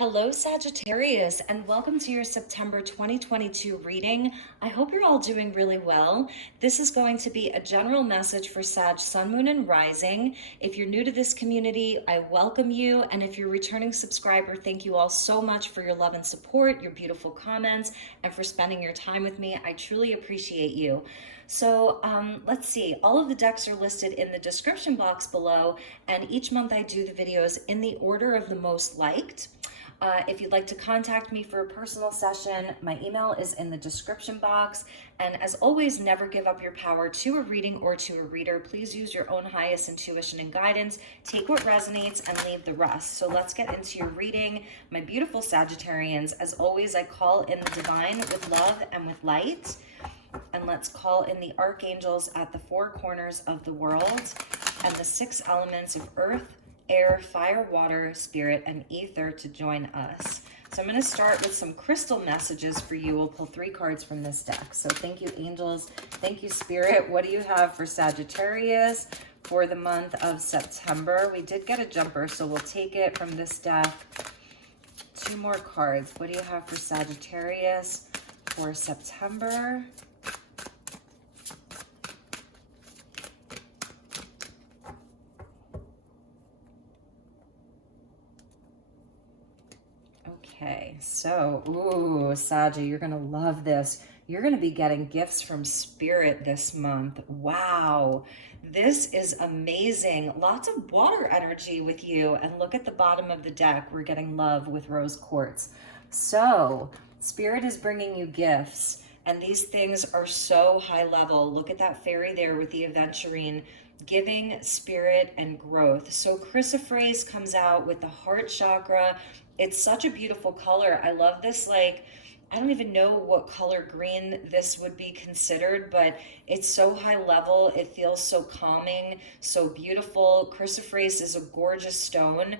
Hello, Sagittarius, and welcome to your September 2022 reading. I hope you're all doing really well. This is going to be a general message for Sag, Sun, Moon, and Rising. If you're new to this community, I welcome you. And if you're a returning subscriber, thank you all so much for your love and support, your beautiful comments, and for spending your time with me. I truly appreciate you. So let's see, all of the decks are listed in the description box below, and each month I do the videos in the order of the most liked. If you'd like to contact me for a personal session, my email is in the description box. And as always, never give up your power to a reading or to a reader. Please use your own highest intuition and guidance. Take what resonates and leave the rest. So let's get into your reading. My beautiful Sagittarians, as always, I call in the divine with love and with light. And let's call in the archangels at the four corners of the world and the six elements of earth, air, fire, water, spirit, and ether to join us. So I'm going to start with some crystal messages for you. We'll pull 3 cards from this deck. So thank you, angels. Thank you, spirit. What do you have for Sagittarius for the month of September? We did get a jumper, so we'll take it from this deck. 2 more cards. What do you have for Sagittarius for September? Okay, so, ooh, Saggy, you're going to love this. You're going to be getting gifts from Spirit this month. Wow, this is amazing. Lots of water energy with you. And look at the bottom of the deck. We're getting love with rose quartz. So, Spirit is bringing you gifts. And these things are so high level. Look at that fairy there with the aventurine. Giving, spirit, and growth. So chrysoprase comes out with the heart chakra. It's such a beautiful color. I love this, like, I don't even know what color green this would be considered, but it's so high level. It feels so calming, so beautiful. Chrysoprase is a gorgeous stone.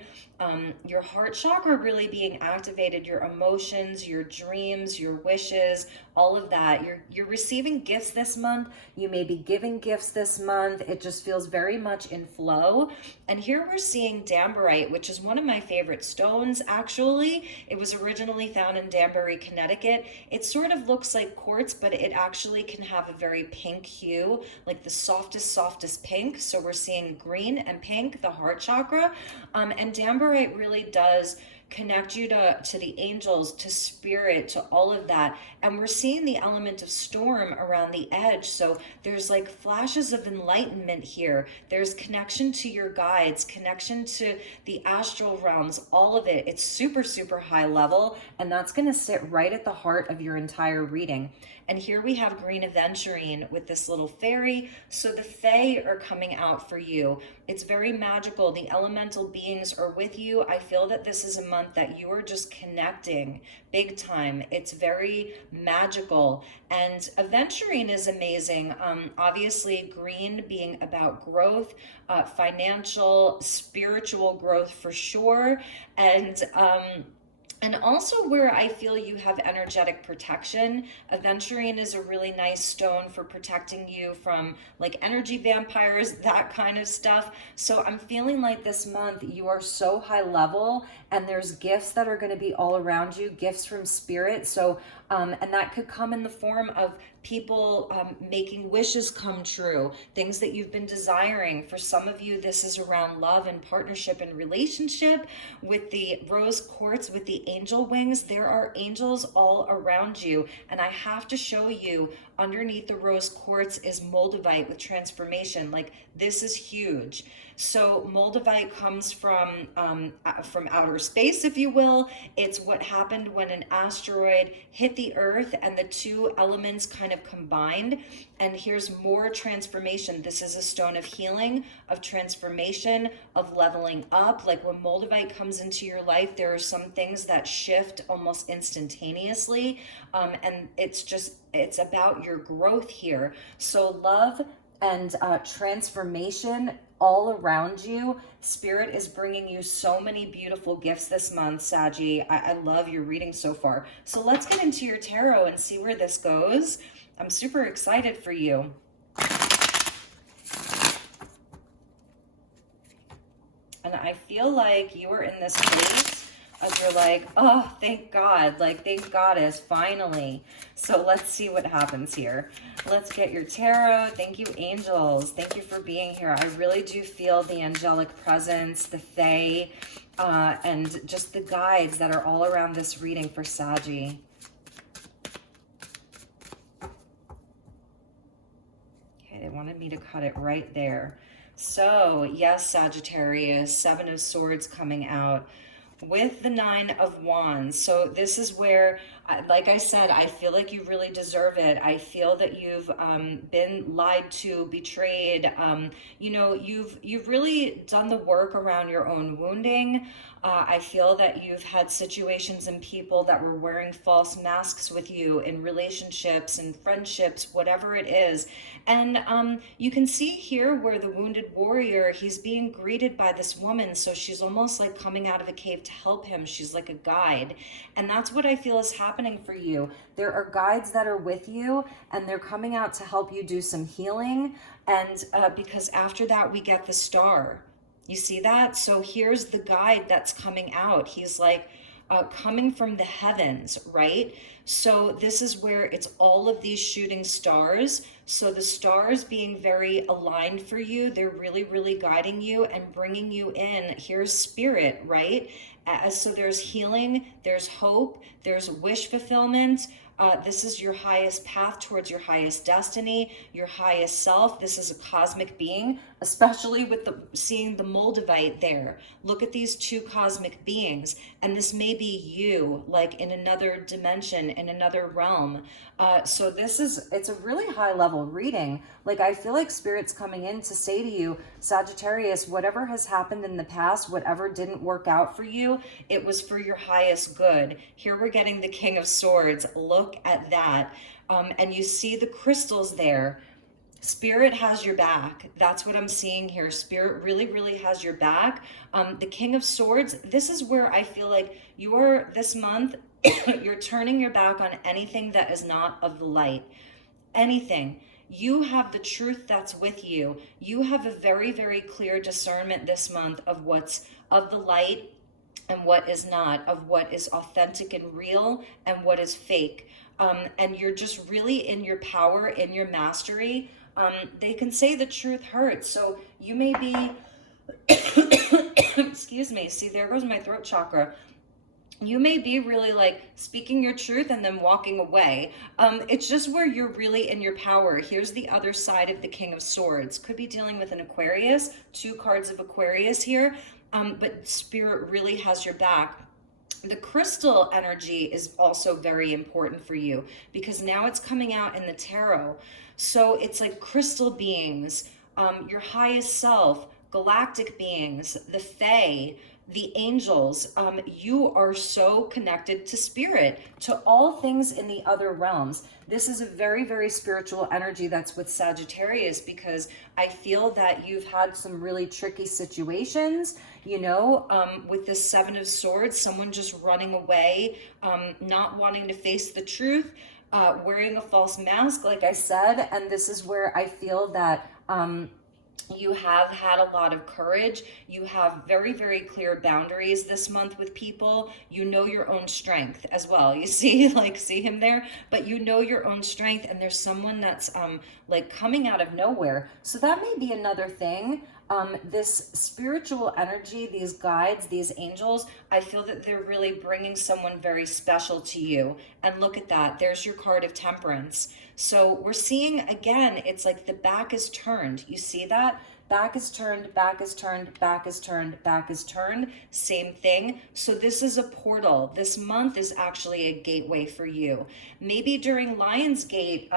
Your heart chakra really being activated, your emotions, your dreams, your wishes, all of that. You're receiving gifts this month. You may be giving gifts this month. It just feels very much in flow. And here we're seeing Damarite, which is one of my favorite stones, actually. It was originally found in Danbury, Connecticut. It sort of looks like quartz, but it actually can have a very pink hue, like the softest pink. So we're seeing green and pink, the heart chakra. And Damarite really does connect you to the angels, to spirit, to all of that. And we're seeing the element of storm around the edge. So there's like flashes of enlightenment here. There's connection to your guides, connection to the astral realms, all of it. It's super, super high level. And that's going to sit right at the heart of your entire reading. And here we have green aventurine with this little fairy. So the fae are coming out for you. It's very magical. The elemental beings are with you. I feel that this is a month that you are just connecting big time. It's very magical. And aventurine is amazing. Obviously, green being about growth, financial, spiritual growth for sure. And also where I feel you have energetic protection. Aventurine is a really nice stone for protecting you from like energy vampires, that kind of stuff. So I'm feeling like this month you are so high level and there's gifts that are going to be all around you, gifts from spirit. So, and that could come in the form of people making wishes come true, things that you've been desiring. For some of you, this is around love and partnership and relationship. With the rose quartz, with the angel wings, there are angels all around you. And I have to show you, underneath the rose quartz is moldavite with transformation. Like, this is huge. So moldavite comes from outer space, if you will. It's what happened when an asteroid hit the earth and the 2 elements kind of combined. And here's more transformation. This is a stone of healing, of transformation, of leveling up. Like when moldavite comes into your life, there are some things that shift almost instantaneously. And it's about your growth here. So love and transformation all around you. Spirit is bringing you so many beautiful gifts this month, Saggy. I love your reading so far. So let's get into your tarot and see where this goes. I'm super excited for you. And I feel like you are in this place as you're like, oh, thank God, like, thank Goddess, finally. So let's see what happens here. Let's get your tarot. Thank you, angels. Thank you for being here. I really do feel the angelic presence, the fae, and just the guides that are all around this reading for Saggy. Okay, they wanted me to cut it right there. So, yes, Sagittarius, Seven of Swords coming out with the Nine of Wands. So this is where, like I said, I feel like you really deserve it. I feel that you've been lied to, betrayed. You know, you've really done the work around your own wounding. I feel that you've had situations and people that were wearing false masks with you in relationships and friendships, whatever it is. And you can see here where the wounded warrior, he's being greeted by this woman. So she's almost like coming out of a cave to help him. She's like a guide. And that's what I feel is happening for you. There are guides that are with you, and they're coming out to help you do some healing. And because after that, we get the star. You see that? So here's the guide that's coming out. He's like coming from the heavens, right? So this is where it's all of these shooting stars. So the stars being very aligned for you, they're really, really guiding you and bringing you in. Here's spirit, right? So there's healing, there's hope, there's wish fulfillment. This is your highest path towards your highest destiny, your highest self. This is a cosmic being, especially with seeing the Moldavite there. Look at these two cosmic beings, and this may be you, like in another dimension, in another realm. So it's a really high level reading. Like, I feel like Spirit's coming in to say to you, Sagittarius, whatever has happened in the past, whatever didn't work out for you, it was for your highest good. Here we're getting the King of Swords. Look at that. And you see the crystals there. Spirit has your back. That's what I'm seeing here. Spirit really, really has your back. The King of Swords, this is where I feel like this month, you're turning your back on anything that is not of the light. Anything. You have the truth that's with you. You have a very, very clear discernment this month of what's of the light and what is not, of what is authentic and real and what is fake. And you're just really in your power, in your mastery. They can say the truth hurts. So you may be, excuse me, see, there goes my throat chakra. You may be really like speaking your truth and then walking away. It's just where you're really in your power. Here's the other side of the King of Swords. Could be dealing with an Aquarius, 2 cards of Aquarius here, but Spirit really has your back. The crystal energy is also very important for you because now it's coming out in the tarot. So it's like crystal beings, your highest self, galactic beings, the fae, the angels. You are so connected to spirit, to all things in the other realms. This is a very, very spiritual energy that's with Sagittarius, because I feel that you've had some really tricky situations, you know, with this Seven of Swords, someone just running away, not wanting to face the truth, wearing a false mask, like I said. And this is where I feel that you have had a lot of courage. You have very, very clear boundaries this month with people. You know your own strength as well. You see, like, see him there, but you know your own strength, and there's someone that's like coming out of nowhere. So that may be another thing. This spiritual energy, these guides, these angels, I feel that they're really bringing someone very special to you. And look at that. There's your card of Temperance. So we're seeing, again, it's like the back is turned. You see that? Back is turned, back is turned, back is turned, back is turned. Same thing. So this is a portal. This month is actually a gateway for you. Maybe during Lionsgate,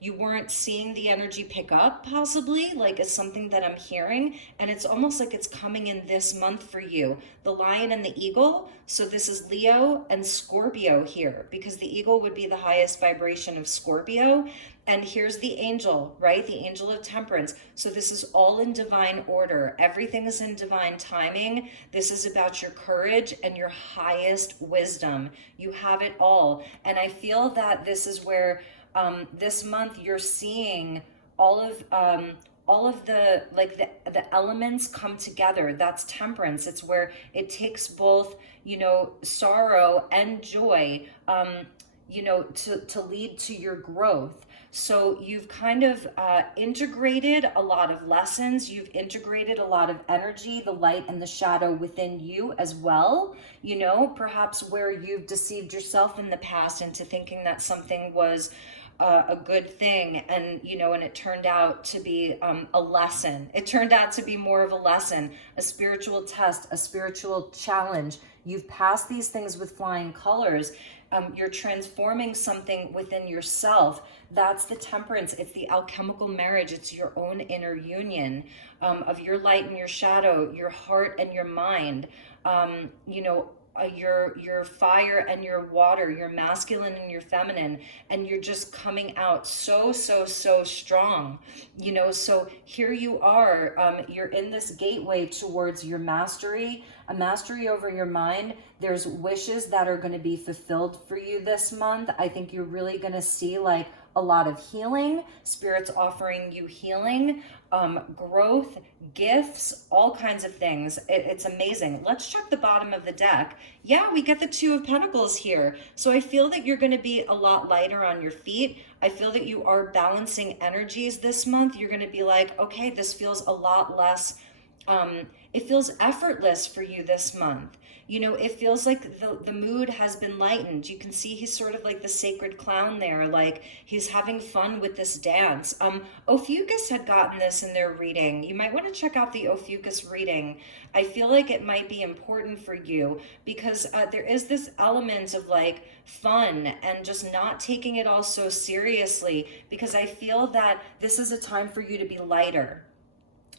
you weren't seeing the energy pick up, possibly, like it's something that I'm hearing. And it's almost like it's coming in this month for you. The lion and the eagle. So this is Leo and Scorpio here, because the eagle would be the highest vibration of Scorpio. And here's the angel, right? The angel of temperance. So this is all in divine order. Everything is in divine timing. This is about your courage and your highest wisdom. You have it all. And I feel that this is where this month you're seeing all all of the, like the elements come together. That's temperance. It's where it takes both, sorrow and joy, to lead to your growth. So you've kind of integrated a lot of lessons. You've integrated a lot of energy, the light and the shadow within you as well. Perhaps where you've deceived yourself in the past into thinking that something was a good thing, and it turned out to be a lesson. It turned out to be more of a lesson, a spiritual test, a spiritual challenge. You've passed these things with flying colors. You're transforming something within yourself. That's the temperance. It's the alchemical marriage. It's your own inner union of your light and your shadow, your heart and your mind. Your fire and your water, your masculine and your feminine, and you're just coming out so strong. So here you are, you're in this gateway towards your mastery, a mastery over your mind. There's wishes that are going to be fulfilled for you this month. I think you're really going to see like a lot of healing, spirits offering you healing, growth, gifts, all kinds of things. It's amazing. Let's check the bottom of the deck. Yeah, we get the Two of Pentacles here. So I feel that you're going to be a lot lighter on your feet. I feel that you are balancing energies this month. You're going to be like, okay, this feels a lot less, it feels effortless for you this month. It feels like the mood has been lightened. You can see he's sort of like the sacred clown there, like he's having fun with this dance. Ophiuchus had gotten this in their reading. You might want to check out the Ophiuchus reading. I feel like it might be important for you because there is this element of like fun and just not taking it all so seriously, because I feel that this is a time for you to be lighter.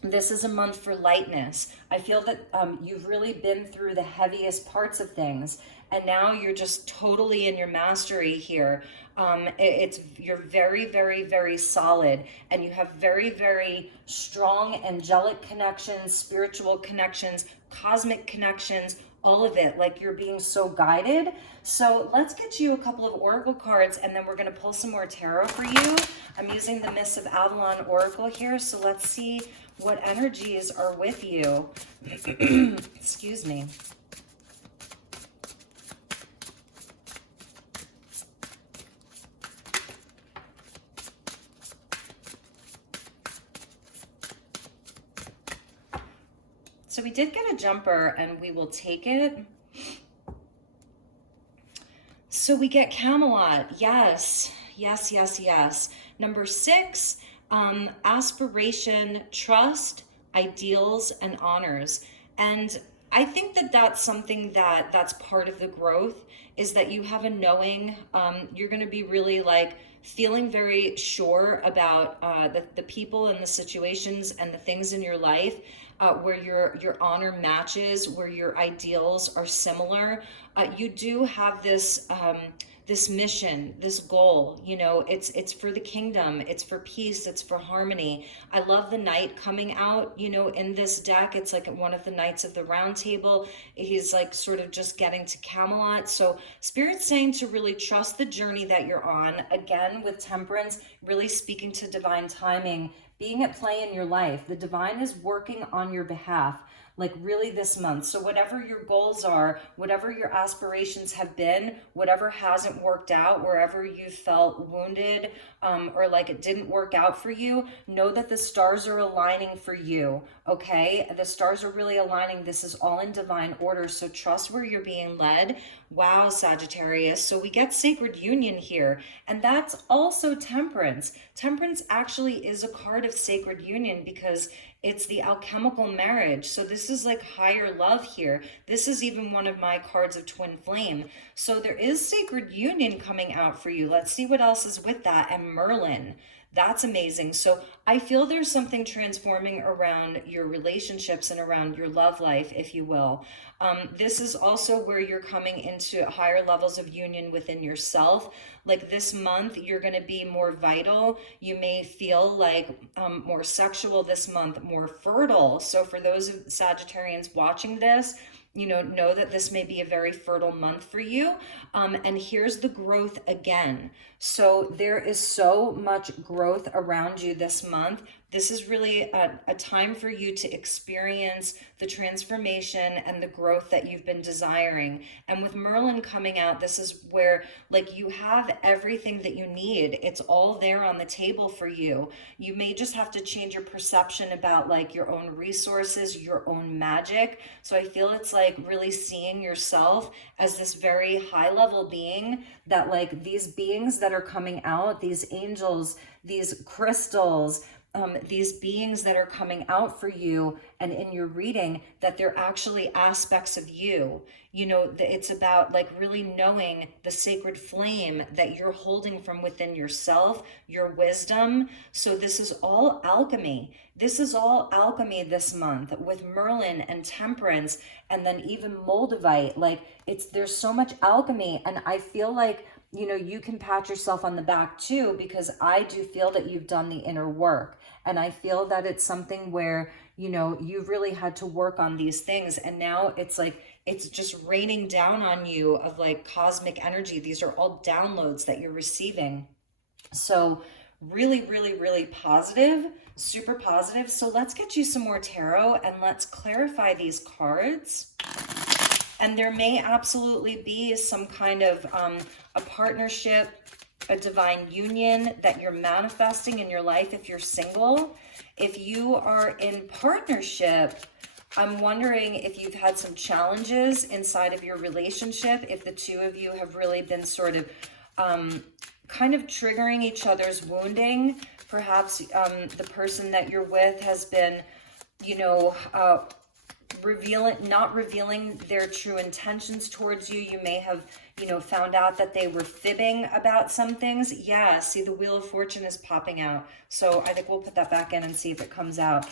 This is a month for lightness. I feel that you've really been through the heaviest parts of things, and now you're just totally in your mastery here. You're very solid, and you have very strong angelic connections, spiritual connections, cosmic connections, all of it. Like you're being so guided. So let's get you a couple of oracle cards, and then we're going to pull some more tarot for you. I'm using the Miss of Avalon oracle here, so let's see what energies are with you. Excuse me. So we did get a jumper, and we will take it. So we get Camelot. Yes. Number 6, aspiration, trust, ideals, and honors. And I think that that's something that's part of the growth, is that you have a knowing. You're going to be really like feeling very sure about the people and the situations and the things in your life where your honor matches, where your ideals are similar. You do have this this mission, this goal. It's for the kingdom, it's for peace, it's for harmony. I love the knight coming out, in this deck. It's like one of the knights of the round table. He's like sort of just getting to Camelot. So Spirit's saying to really trust the journey that you're on. Again, with temperance, really speaking to divine timing, being at play in your life. The divine is working on your behalf, like really this month. So whatever your goals are, whatever your aspirations have been, whatever hasn't worked out, wherever you felt wounded or like it didn't work out for you, know that the stars are aligning for you, okay? The stars are really aligning. This is all in divine order, so trust where you're being led. Wow, Sagittarius. So we get sacred union here, and that's also temperance. Temperance actually is a card of sacred union because it's the alchemical marriage. So this is like higher love here. This is even one of my cards of twin flame. So there is sacred union coming out for you. Let's see what else is with that. And Merlin. That's amazing. So I feel there's something transforming around your relationships and around your love life, if you will. This is also where you're coming into higher levels of union within yourself. Like this month, you're going to be more vital. You may feel like more sexual this month, more fertile. So for those Sagittarians watching this, know that this may be a very fertile month for you. And here's the growth again. So there is so much growth around you this month, This is really a time for you to experience the transformation and the growth that you've been desiring. And with Merlin coming out, this is where like you have everything that you need. It's all there on the table for you. You may just have to change your perception about like your own resources, your own magic. So I feel it's like really seeing yourself as this very high level being, that like these beings that are coming out, these angels, these crystals, these beings that are coming out for you and in your reading, that they're actually aspects of you. You know, it's about like really knowing the sacred flame that you're holding from within yourself, your wisdom. So this is all alchemy. This is all alchemy this month with Merlin and Temperance, and then even Moldavite. Like there's so much alchemy, and I feel like, you know, you can pat yourself on the back too, because I do feel that you've done the inner work. And I feel that it's something where, you know, you've really had to work on these things. And now it's like, it's just raining down on you of like cosmic energy. These are all downloads that you're receiving. So really, really, really positive, super positive. So let's get you some more tarot and let's clarify these cards. And there may absolutely be some kind of a partnership, a divine union that you're manifesting in your life if you're single. If you are in partnership, I'm wondering if you've had some challenges inside of your relationship, if the two of you have really been sort of kind of triggering each other's wounding. Perhaps the person that you're with has been, you know, not revealing their true intentions towards you. You may have, you know, found out that they were fibbing about some things. Yeah, see, the Wheel of Fortune is popping out. So I think we'll put that back in and see if it comes out.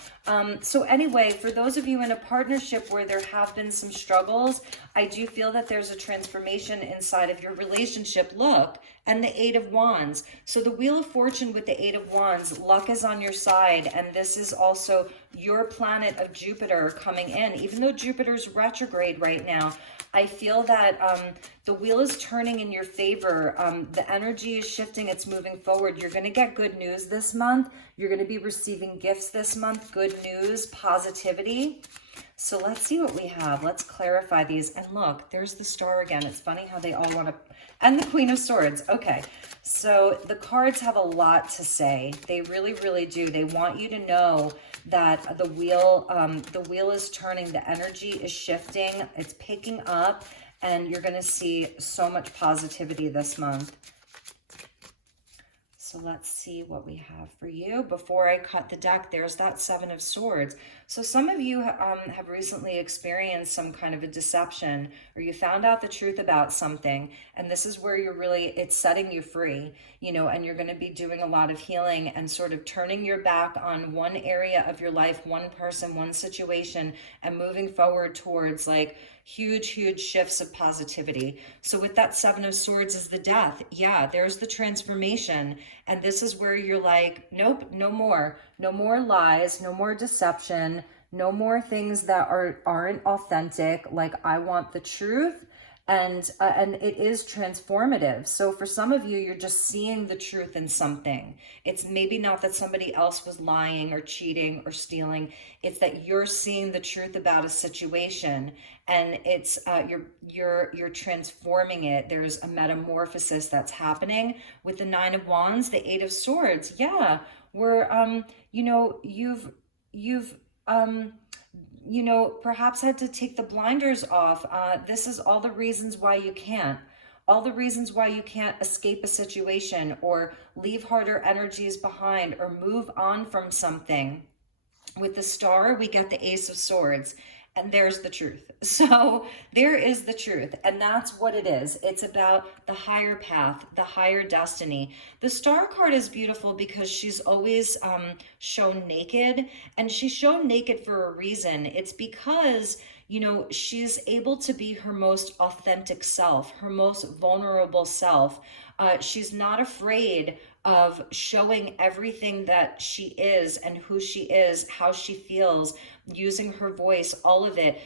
So anyway, for those of you in a partnership where there have been some struggles, I do feel that there's a transformation inside of your relationship. Look, and the Eight of Wands. So the Wheel of Fortune with the Eight of Wands, luck is on your side. And this is also your planet of Jupiter coming in. Even though Jupiter's retrograde right now, I feel that the wheel is turning in your favor. The energy is shifting. It's moving forward. You're going to get good news this month. You're going to be receiving gifts this month. Good news, positivity. So let's see what we have. Let's clarify these. And look, there's the Star again. It's funny how they all want to... And the Queen of Swords. Okay, so the cards have a lot to say. They really, really do. They want you to know that the wheel is turning. The energy is shifting. It's picking up. And you're going to see so much positivity this month. So let's see what we have for you. Before I cut the deck, there's that Seven of Swords. So some of you have recently experienced some kind of a deception, or you found out the truth about something. And this is where you're really, it's setting you free, you know, and you're going to be doing a lot of healing and sort of turning your back on one area of your life, one person, one situation, and moving forward towards like huge, huge shifts of positivity. So with that Seven of Swords is the Death. Yeah, there's the transformation. And this is where you're like, nope, no more. No more lies, no more deception, no more things that aren't authentic. Like, I want the truth. And it is transformative. So for some of you, you're just seeing the truth in something. It's maybe not that somebody else was lying or cheating or stealing. It's that you're seeing the truth about a situation, and it's you're transforming it. There's a metamorphosis that's happening with the Nine of Wands, the Eight of Swords. Yeah, we're you know, you've you know, perhaps had to take the blinders off. This is all the reasons why you can't. All the reasons why you can't escape a situation or leave harder energies behind or move on from something. With the Star, we get the Ace of Swords. And there's the truth. So there is the truth. And that's what it is. It's about the higher path, the higher destiny. The Star card is beautiful because she's always shown naked. And she's shown naked for a reason. It's because, you know, she's able to be her most authentic self, her most vulnerable self. She's not afraid of showing everything that she is and who she is, how she feels, using her voice, all of it.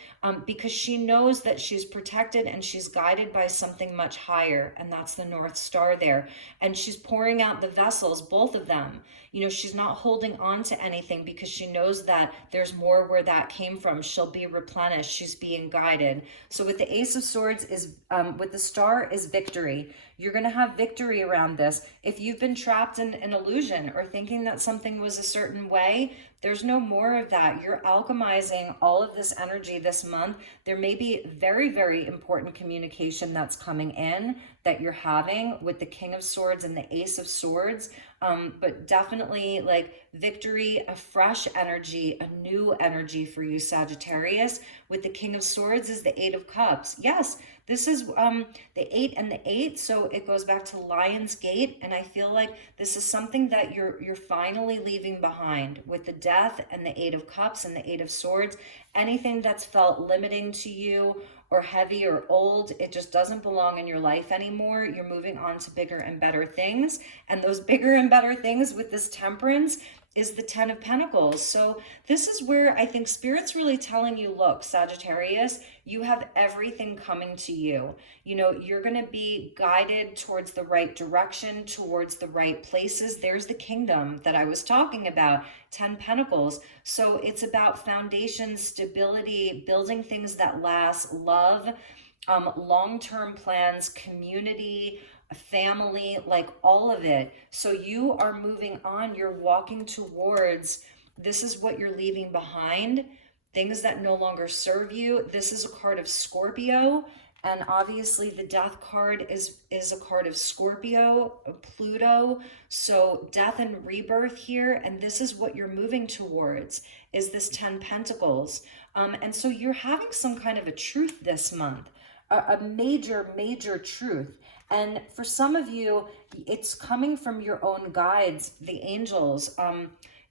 because she knows that she's protected and she's guided by something much higher, and that's the North Star there. And she's pouring out the vessels, both of them. You know, she's not holding on to anything because she knows that there's more where that came from. She'll be replenished. She's being guided. So with the Ace of Swords is, with the star is victory. You're going to have victory around this. If you've been trapped in an illusion or thinking that something was a certain way, there's no more of that. You're alchemizing all of this energy this month. There may be very, very important communication that's coming in that you're having with the King of Swords and the Ace of Swords. But definitely like victory, a fresh energy, a new energy for you, Sagittarius. With the King of Swords is the Eight of Cups. Yes, this is the 8 and the 8, so it goes back to Lion's Gate, and I feel like this is something that you're finally leaving behind with the Death and the 8 of Cups and the 8 of Swords. Anything that's felt limiting to you or heavy or old, it just doesn't belong in your life anymore. You're moving on to bigger and better things, and those bigger and better things with this Temperance is the 10 of Pentacles. So this is where I think Spirit's really telling you, look, Sagittarius, you have everything coming to you. You know, you're going to be guided towards the right direction, towards the right places. There's the kingdom that I was talking about, 10 Pentacles. So it's about foundation, stability, building things that last, love, long-term plans, community, family, like all of it. So you are moving on, you're walking towards, this is what you're leaving behind, things that no longer serve you. This is a card of Scorpio, and obviously the Death card is a card of Scorpio, Pluto, so death and rebirth here, and this is what you're moving towards, is this 10 Pentacles. And so you're having some kind of a truth this month, a major truth. And for some of you, it's coming from your own guides, the angels.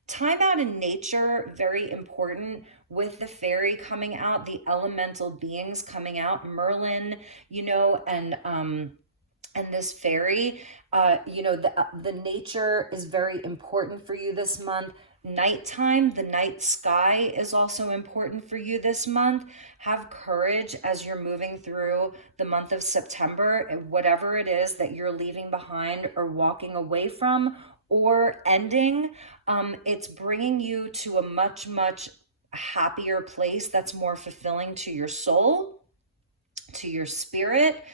Time out in nature, very important, with the fairy coming out, the elemental beings coming out, Merlin, you know, and this fairy, you know, the nature is very important for you this month. Nighttime, the night sky is also important for you this month. Have courage as you're moving through the month of September, whatever it is that you're leaving behind or walking away from or ending. It's bringing you to a much happier place that's more fulfilling to your soul, to your spirit.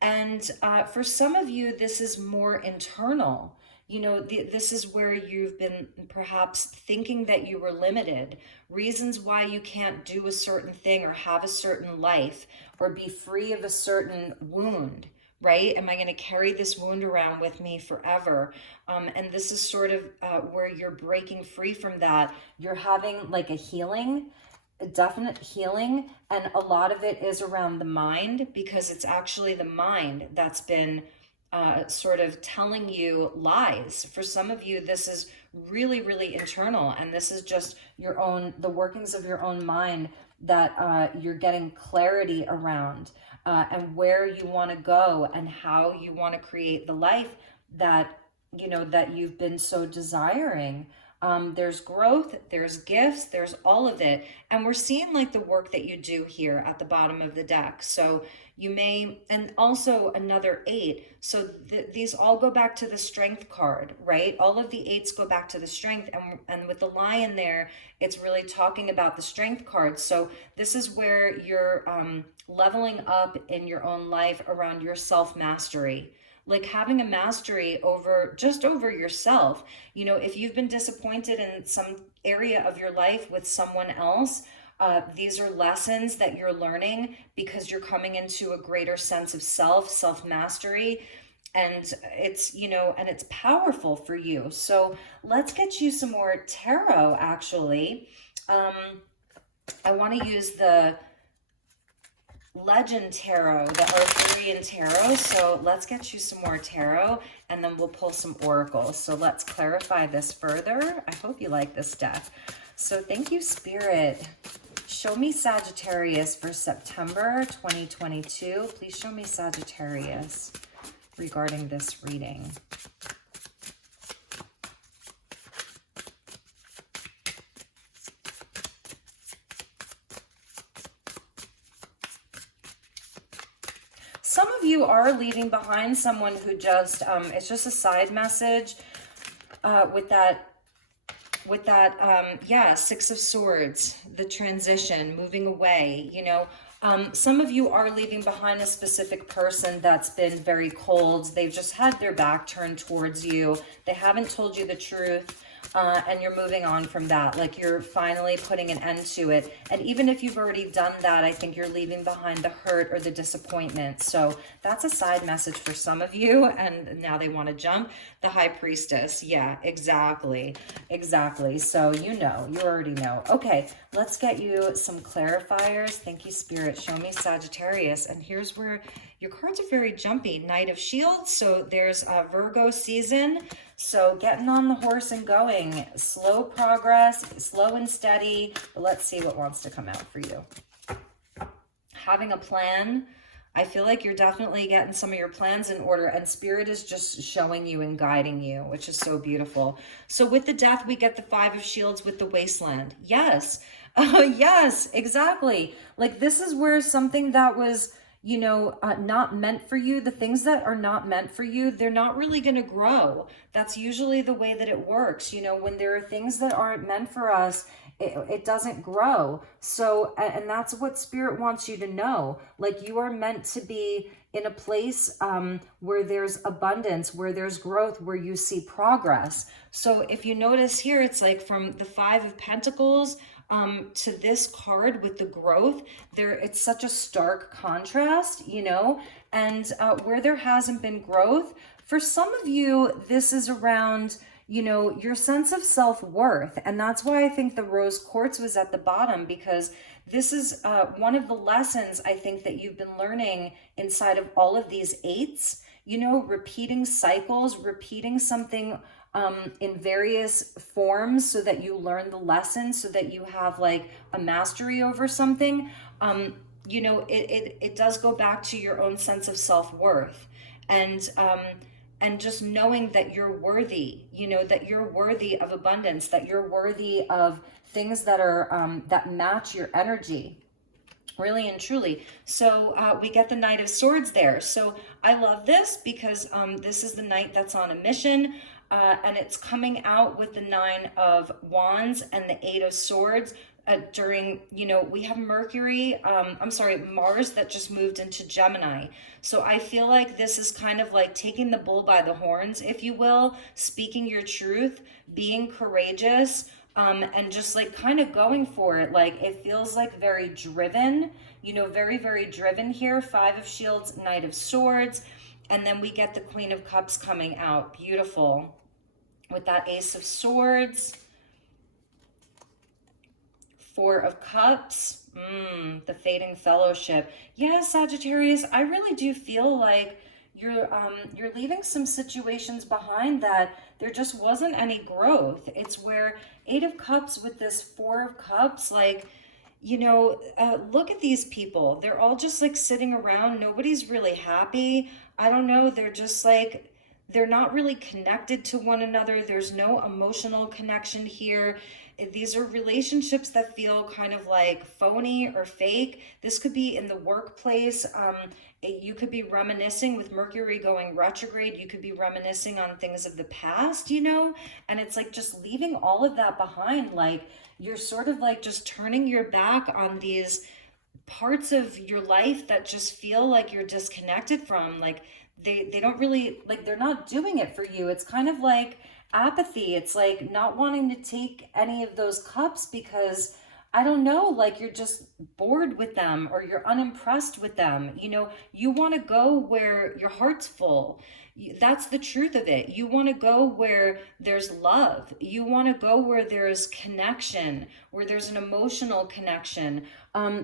And for some of you, this is more internal. You know, this is where you've been perhaps thinking that you were limited, reasons why you can't do a certain thing or have a certain life or be free of a certain wound, right? Am I going to carry this wound around with me forever? And this is sort of where you're breaking free from that. You're having like a healing, a definite healing, and a lot of it is around the mind, because it's actually the mind that's been sort of telling you lies. For some of you, this is really internal, and this is just your own, the workings of your own mind that you're getting clarity around, and where you want to go and how you want to create the life that, you know, that you've been so desiring. There's growth, there's gifts, there's all of it. And we're seeing like the work that you do here at the bottom of the deck. So you may, and also another 8. So these all go back to the strength card, right? All of the 8s go back to the strength. And with the lion there, it's really talking about the strength card. So this is where you're leveling up in your own life around your self-mastery. Like having a mastery over, just over yourself. You know, if you've been disappointed in some area of your life with someone else, these are lessons that you're learning because you're coming into a greater sense of self-mastery. And it's, you know, and it's powerful for you. So let's get you some more tarot, actually. I want to use the Legend Tarot, the Arthurian Tarot. So let's get you some more tarot, and then we'll pull some oracles. So let's clarify this further. I hope you like this deck. So thank you, Spirit. Show me Sagittarius for September 2022. Please show me Sagittarius regarding this reading. some of you are leaving behind someone who just, it's just a side message with that, yeah, Six of Swords, the transition, moving away, you know. Some of you are leaving behind a specific person that's been very cold. They've just had their back turned towards you. They haven't told you the truth. And you're moving on from that. Like, you're finally putting an end to it. And even if you've already done that, I think you're leaving behind the hurt or the disappointment. So that's a side message for some of you. And now they want to jump. The High Priestess. Yeah, exactly. Exactly. So you know, you already know. Okay, let's get you some clarifiers. Thank you, Spirit. Show me Sagittarius. And here's where your cards are very jumpy. Knight of Shields. So there's a Virgo season. So getting on the horse and going, slow progress, slow and steady, but let's see what wants to come out for you. Having a plan. I feel like you're definitely getting some of your plans in order, and Spirit is just showing you and guiding you, which is so beautiful. So with the Death, we get the Five of Shields with the Wasteland. Yes, yes, exactly. Like, this is where something that was, you know, not meant for you, the things that are not meant for you, they're not really going to grow. That's usually the way that it works. You know, when there are things that aren't meant for us, it doesn't grow. So, and that's what Spirit wants you to know. Like, you are meant to be in a place where there's abundance, where there's growth, where you see progress. So if you notice here, it's like from the Five of Pentacles to this card with the growth, it's such a stark contrast, you know. And where there hasn't been growth, for some of you, this is around, you know, your sense of self-worth. And that's why I think the Rose Quartz was at the bottom, because this is one of the lessons I think that you've been learning inside of all of these eights, you know, repeating cycles, repeating something in various forms so that you learn the lesson, so that you have like a mastery over something. You know, it does go back to your own sense of self-worth, and just knowing that you're worthy, you know, that you're worthy of abundance, that you're worthy of things that are that match your energy, really and truly. So we get the Knight of Swords there. So I love this because this is the knight that's on a mission, and it's coming out with the Nine of Wands and the Eight of Swords. During, you know, we have Mars that just moved into Gemini. So I feel like this is kind of like taking the bull by the horns, if you will, speaking your truth, being courageous, and just like kind of going for it. Like, it feels like very driven, you know, very, very driven here. Five of Shields, Knight of Swords, and then we get the Queen of Cups coming out. Beautiful. With that Ace of Swords, Four of Cups, the Fading Fellowship. Yeah, Sagittarius, I really do feel like you're leaving some situations behind that there just wasn't any growth. It's where Eight of Cups with this Four of Cups, like, you know, look at these people. They're all just like sitting around. Nobody's really happy. I don't know. They're just like, they're not really connected to one another. There's no emotional connection here. These are relationships that feel kind of like phony or fake. This could be in the workplace. You could be reminiscing with Mercury going retrograde. You could be reminiscing on things of the past, you know, and it's like just leaving all of that behind. Like, you're sort of like just turning your back on these parts of your life that just feel like you're disconnected from. Like, they don't really, like, they're not doing it for you. It's kind of like apathy. It's like not wanting to take any of those cups because, I don't know, like, you're just bored with them or you're unimpressed with them. You know, you want to go where your heart's full. That's the truth of it. You want to go where there's love. You want to go where there's connection, where there's an emotional connection.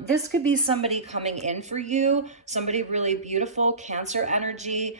This could be somebody coming in for you, somebody really beautiful, Cancer energy.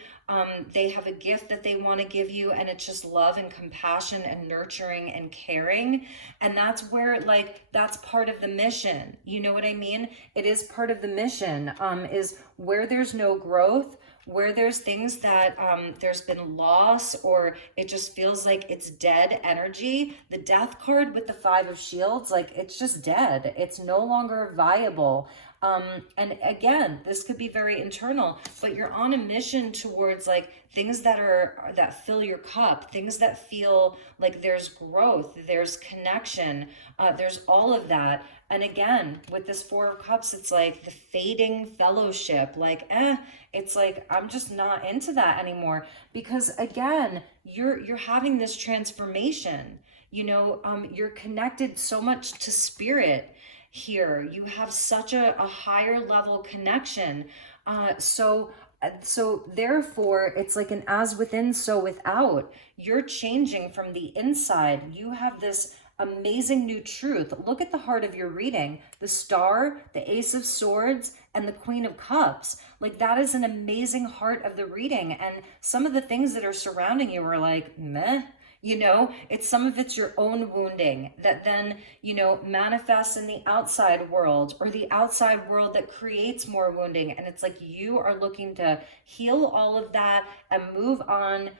They have a gift that they want to give you, and it's just love and compassion and nurturing and caring. And that's where, like, that's part of the mission. You know what I mean? It is part of the mission, is where there's no growth, where there's things that there's been loss, or it just feels like it's dead energy. The Death card with the Five of Shields, like, it's just dead. It's no longer viable. And again, this could be very internal, but you're on a mission towards like things that fill your cup, things that feel like there's growth, there's connection, there's all of that. And again, with this Four of Cups, it's like the fading fellowship, like, it's like, I'm just not into that anymore. Because again, you're having this transformation, you're connected so much to spirit here. You have such a higher level connection. So therefore, it's like an as within, so without. You're changing from the inside. You have this amazing new truth. Look at the heart of your reading. The Star, the Ace of Swords, and the Queen of Cups. Like, that is an amazing heart of the reading. And some of the things that are surrounding you are like, meh. It's some of it's your own wounding that then, manifests in the outside world, or the outside world that creates more wounding. And it's like you are looking to heal all of that and move on,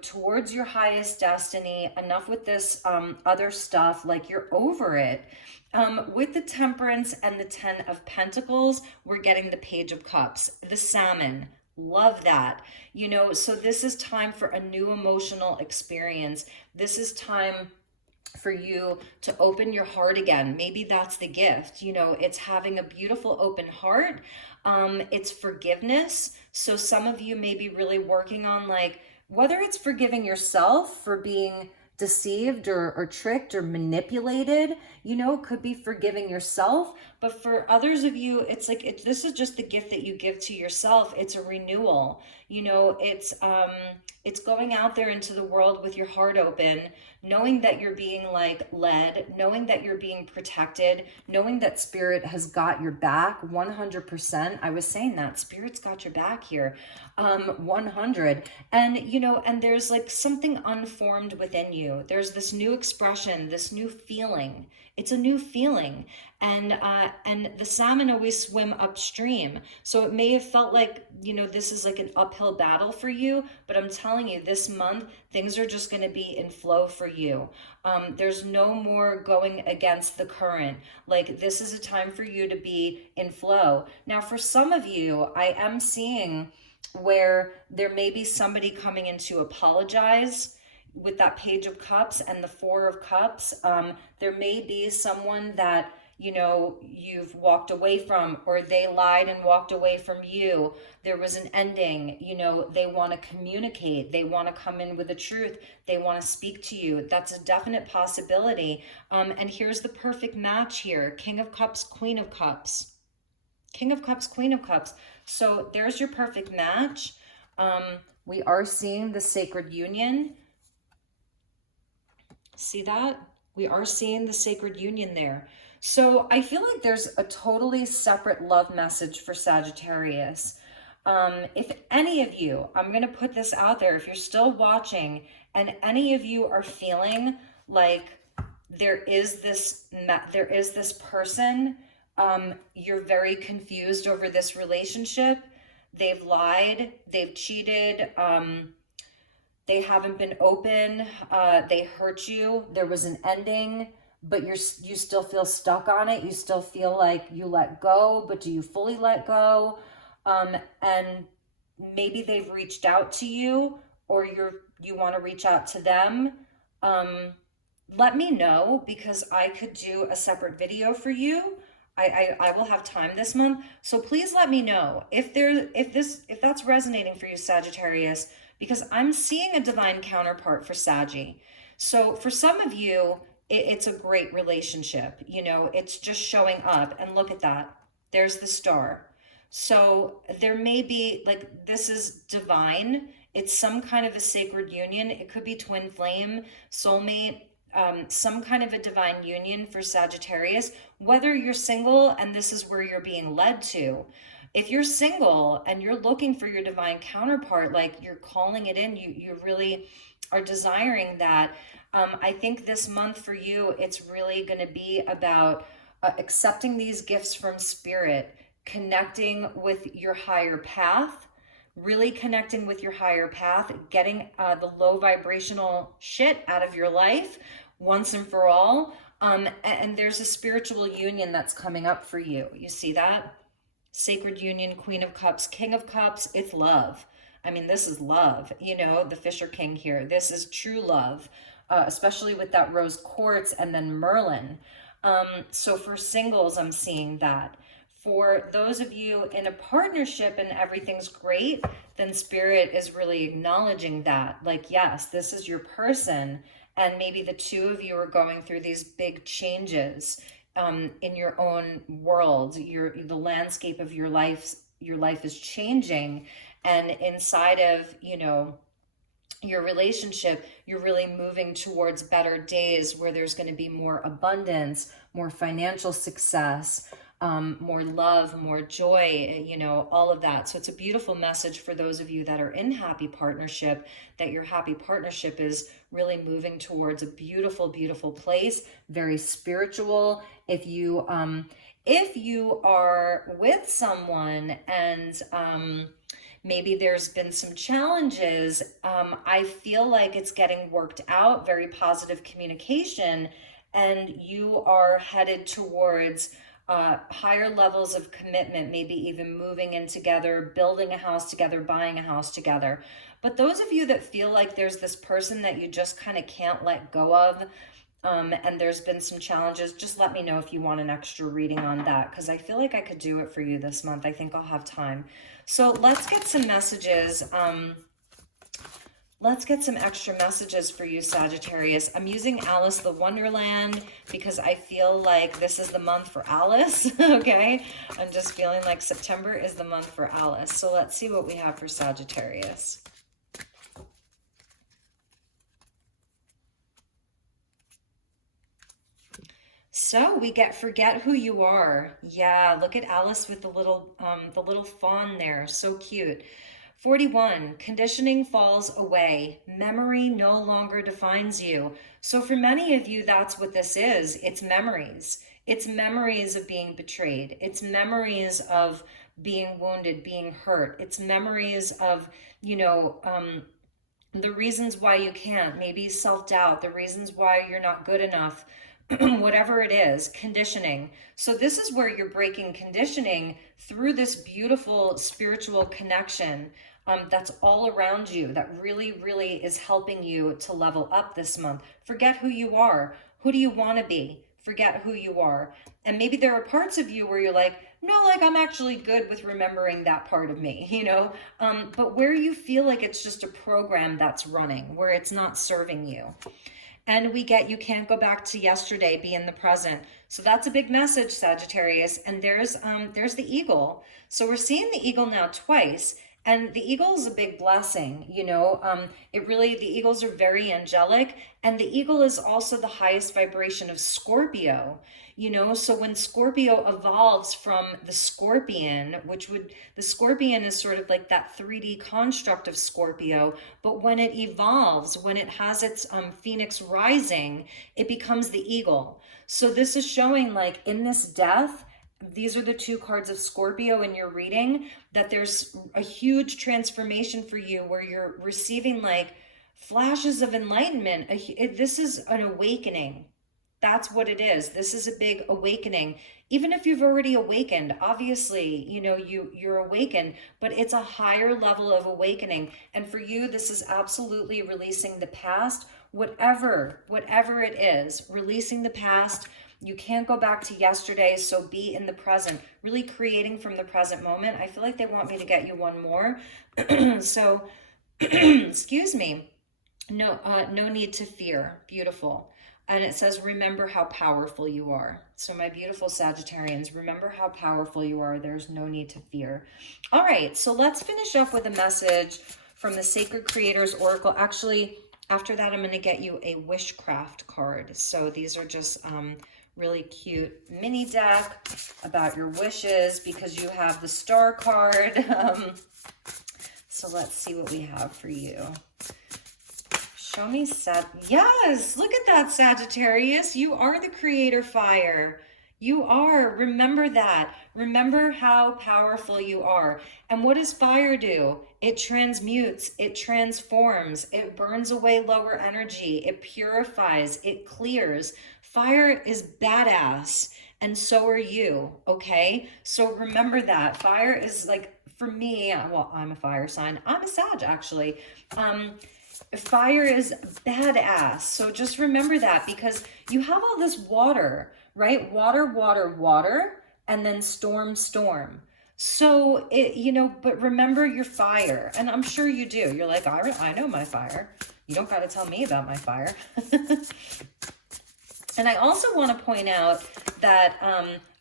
towards your highest destiny. Enough with this other stuff, like you're over it. With the Temperance and the Ten of Pentacles, we're getting the Page of Cups, the Salmon. Love that. So this is time for a new emotional experience. This is time for you to open your heart again. Maybe that's the gift. It's having a beautiful open heart. It's forgiveness. So some of you may be really working on, like, whether it's forgiving yourself for being deceived or tricked or manipulated, could be forgiving yourself. But for others of you, it's like, this is just the gift that you give to yourself. It's a renewal. It's going out there into the world with your heart open, knowing that you're being like led, knowing that you're being protected, knowing that spirit has got your back 100%. I was saying that spirit's got your back here, 100. And, and there's like something unformed within you. There's this new expression, this new feeling. It's a new feeling. And the salmon always swim upstream. So it may have felt like, this is like an uphill battle for you, but I'm telling you, this month, things are just going to be in flow for you. There's no more going against the current. Like, this is a time for you to be in flow. Now, for some of you, I am seeing where there may be somebody coming in to apologize. With that Page of Cups and the Four of Cups, there may be someone that, you've walked away from, or they lied and walked away from you. There was an ending, they want to communicate. They want to come in with the truth. They want to speak to you. That's a definite possibility. And here's the perfect match here. King of Cups, Queen of Cups. King of Cups, Queen of Cups. So there's your perfect match. We are seeing the sacred union. See that? We are seeing the sacred union there. So I feel like there's a totally separate love message for Sagittarius. If any of you, I'm going to put this out there, if you're still watching and any of you are feeling like there is this person, you're very confused over this relationship. They've lied, they've cheated, they haven't been open, they hurt you, there was an ending, but you still feel stuck on it. You still feel like you let go, but do you fully let go? And maybe they've reached out to you, or you want to reach out to them. Let me know, because I could do a separate video for you. I will have time this month, so please let me know if that's resonating for you, Sagittarius, because I'm seeing a divine counterpart for Saggy. So for some of you, it's a great relationship. It's just showing up, and look at that. There's the Star. So there may be, like, this is divine. It's some kind of a sacred union. It could be twin flame, soulmate, some kind of a divine union for Sagittarius, whether you're single and this is where you're being led to. If you're single and you're looking for your divine counterpart, like you're calling it in, you really are desiring that. I think this month for you, it's really going to be about accepting these gifts from spirit, connecting with your higher path, really connecting with your higher path, getting the low vibrational shit out of your life once and for all. And there's a spiritual union that's coming up for you. You see that? Sacred union, Queen of Cups, King of Cups, it's love. I mean, this is love, you know, the Fisher King here. This is true love, especially with that rose quartz and then Merlin. So for singles, I'm seeing that. For those of you in a partnership and everything's great, then Spirit is really acknowledging that. Like, yes, this is your person. And maybe the two of you are going through these big changes in your own world. The landscape of your life is changing. And inside of, you know, your relationship, you're really moving towards better days where there's going to be more abundance, more financial success, more love, more joy, you know, all of that. So it's a beautiful message for those of you that are in happy partnership, that your happy partnership is really moving towards a beautiful, beautiful place, very spiritual. If you are with someone and maybe there's been some challenges, I feel like it's getting worked out, very positive communication, and you are headed towards higher levels of commitment, maybe even moving in together, building a house together, buying a house together. But those of you that feel like there's this person that you just kind of can't let go of, and there's been some challenges, just let me know if you want an extra reading on that, because I feel like I could do it for you this month. I think I'll have time. So let's get some messages. Let's get some extra messages for you, Sagittarius. I'm using Alice the Wonderland because I feel like this is the month for Alice, okay? I'm just feeling like September is the month for Alice. So let's see what we have for Sagittarius. So we get forget who you are. Yeah, look at Alice with the little fawn there. So cute. 41, conditioning falls away. Memory no longer defines you. So for many of you, that's what this is. It's memories. It's memories of being betrayed. It's memories of being wounded, being hurt. It's memories of, you know, the reasons why you can't, maybe self-doubt, the reasons why you're not good enough, whatever it is, conditioning. So this is where you're breaking conditioning through this beautiful spiritual connection that's all around you, that really, really is helping you to level up this month. Forget who you are. Who do you want to be? Forget who you are. And maybe there are parts of you where you're like, no, like I'm actually good with remembering that part of me, you know? But where you feel like it's just a program that's running, where it's not serving you. And we get, you can't go back to yesterday, be in the present. So that's a big message, Sagittarius. And there's the eagle. So we're seeing the eagle now twice. And the eagle is a big blessing, you know, the eagles are very angelic, and the eagle is also the highest vibration of Scorpio, you know, so when Scorpio evolves from the scorpion, the scorpion is sort of like that 3D construct of Scorpio, but when it evolves, when it has its phoenix rising, it becomes the eagle. So this is showing like in this death, these are the two cards of Scorpio in your reading, that there's a huge transformation for you where you're receiving like flashes of enlightenment. This is an awakening. That's what it is. This is a big awakening. Even if you've already awakened, obviously, you know, you're awakened, but it's a higher level of awakening. And for you, this is absolutely releasing the past, whatever it is, releasing the past. You can't go back to yesterday, so be in the present, really creating from the present moment. I feel like they want me to get you one more. So, excuse me. No need to fear. Beautiful. And it says, remember how powerful you are. So my beautiful Sagittarians, remember how powerful you are. There's no need to fear. All right, so let's finish up with a message from the Sacred Creators Oracle. Actually, after that, I'm going to get you a Wishcraft card. So these are just really cute mini deck about your wishes, because you have the star card. So let's see what we have for you. Show me yes, look at that, Sagittarius. You are the creator fire. You are. Remember that. Remember how powerful you are. And what does fire do? It transmutes, it transforms, it burns away lower energy, it purifies, it clears. Fire is badass, and so are you, okay? So remember that. Fire is like, for me, well, I'm a fire sign. I'm a Sag, actually. Fire is badass. So just remember that, because you have all this water, right? Water, water, water, and then storm, storm. So but remember your fire. And I'm sure you do. You're like, I know my fire. You don't got to tell me about my fire. And I also want to point out that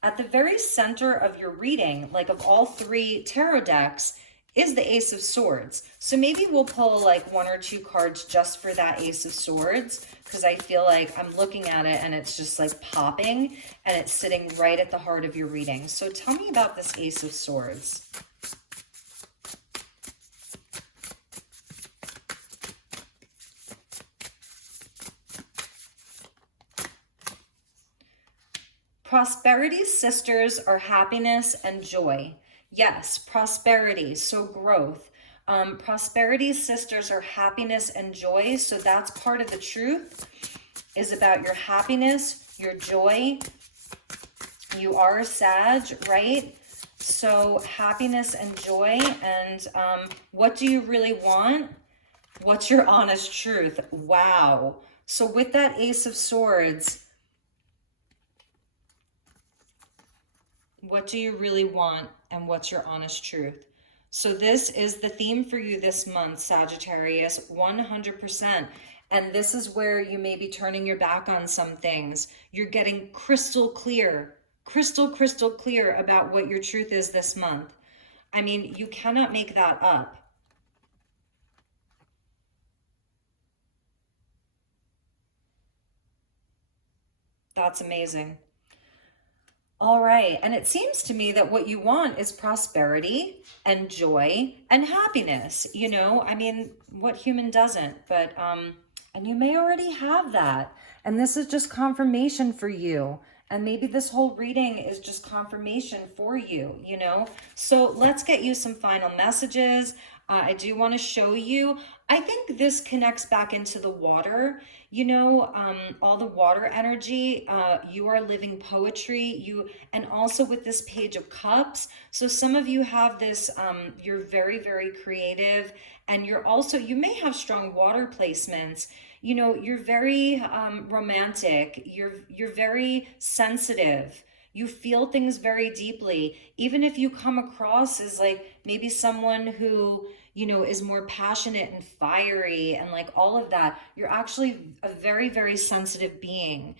at the very center of your reading, like of all three tarot decks, is the Ace of Swords. So maybe we'll pull like 1 or 2 cards just for that Ace of Swords, because I feel like I'm looking at it and it's just like popping, and it's sitting right at the heart of your reading. So tell me about this Ace of Swords. Prosperity's sisters are happiness and joy. Yes, prosperity, so growth. Prosperity's sisters are happiness and joy, so that's part of the truth, is about your happiness, your joy. You are a Sag, right? So happiness and joy, and what do you really want? What's your honest truth? Wow. So with that Ace of Swords, what do you really want, and what's your honest truth? So this is the theme for you this month, Sagittarius, 100%. And this is where you may be turning your back on some things. You're getting crystal clear about what your truth is this month. I mean, you cannot make that up. That's amazing. All right. And it seems to me that what you want is prosperity and joy and happiness. I mean, what human doesn't? But, and you may already have that. And this is just confirmation for you. And maybe this whole reading is just confirmation for you, So let's get you some final messages. I do want to show you. I think this connects back into the water, all the water energy. You are living poetry. And also with this Page of Cups. So some of you have this, you're very, very creative, and you may have strong water placements. You're very romantic. You're very sensitive. You feel things very deeply, even if you come across as like maybe someone who, is more passionate and fiery and like all of that. You're actually a very, very sensitive being.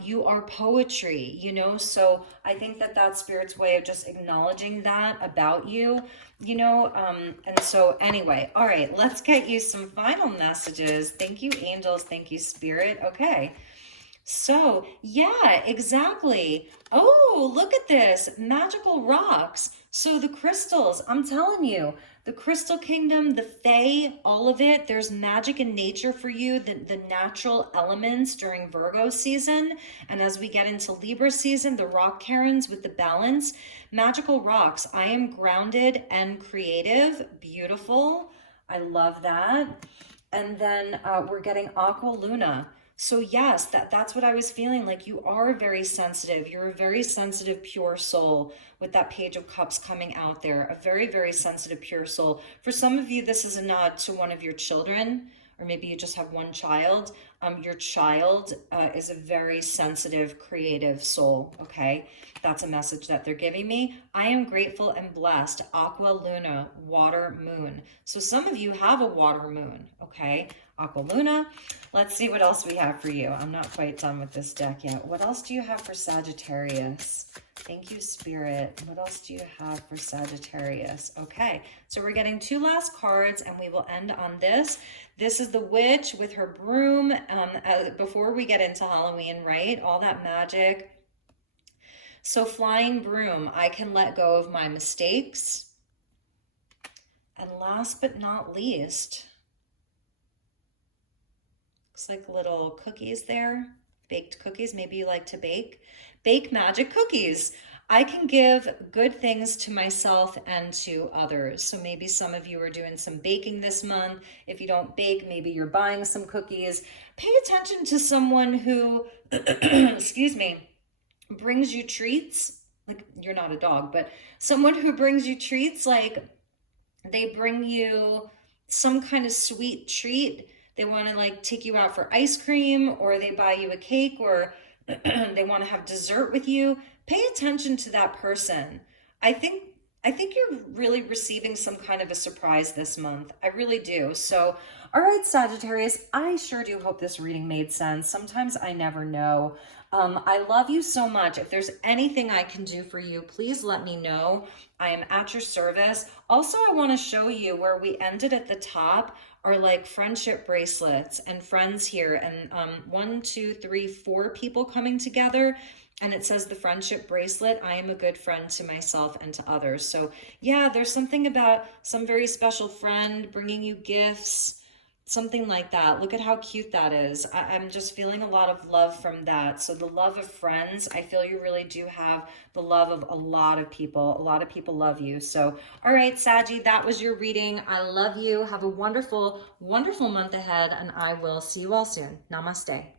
You are poetry, so I think that that's Spirit's way of just acknowledging that about you, and so anyway, all right, let's get you some final messages. Thank you, angels. Thank you, Spirit. Okay. So, yeah, exactly. Oh, look at this. Magical rocks. So the crystals, I'm telling you, the crystal kingdom, the fae, all of it, there's magic in nature for you, the natural elements during Virgo season. And as we get into Libra season, the rock Karens with the balance. Magical rocks. I am grounded and creative. Beautiful. I love that. And then we're getting Aqua Luna. So yes, that's what I was feeling. Like you are very sensitive. You're a very sensitive, pure soul with that Page of Cups coming out there. A very, very sensitive, pure soul. For some of you, this is a nod to one of your children, or maybe you just have one child. Your child is a very sensitive, creative soul, okay? That's a message that they're giving me. I am grateful and blessed. Aqua Luna, water moon. So some of you have a water moon, okay? Aqua Luna. Let's see what else we have for you. I'm not quite done with this deck yet. What else do you have for Sagittarius? Thank you, Spirit. What else do you have for Sagittarius? Okay, so we're getting 2 last cards and we will end on this. This is the witch with her broom. Before we get into Halloween, right? All that magic. So flying broom, I can let go of my mistakes. And last but not least, looks like little cookies there, baked cookies. Maybe you like to bake magic cookies. I can give good things to myself and to others. So maybe some of you are doing some baking this month. If you don't bake, maybe you're buying some cookies. Pay attention to someone who, excuse me, brings you treats. Like, you're not a dog, but someone who brings you treats, like they bring you some kind of sweet treat. They want to like take you out for ice cream, or they buy you a cake, or they want to have dessert with you. Pay attention to that person. I think I think you're really receiving some kind of a surprise this month. I really do. So, all right, Sagittarius, I sure do hope this reading made sense. Sometimes I never know. I love you so much. If there's anything I can do for you, please let me know. I am at your service. Also, I want to show you where we ended at the top are like friendship bracelets and friends here. And 1, 2, 3, 4 people coming together. And it says the friendship bracelet, I am a good friend to myself and to others. So yeah, there's something about some very special friend bringing you gifts, something like that. Look at how cute that is. I'm just feeling a lot of love from that. So the love of friends, I feel you really do have the love of a lot of people. A lot of people love you. So, all right, Saggy, that was your reading. I love you. Have a wonderful, wonderful month ahead, and I will see you all soon. Namaste.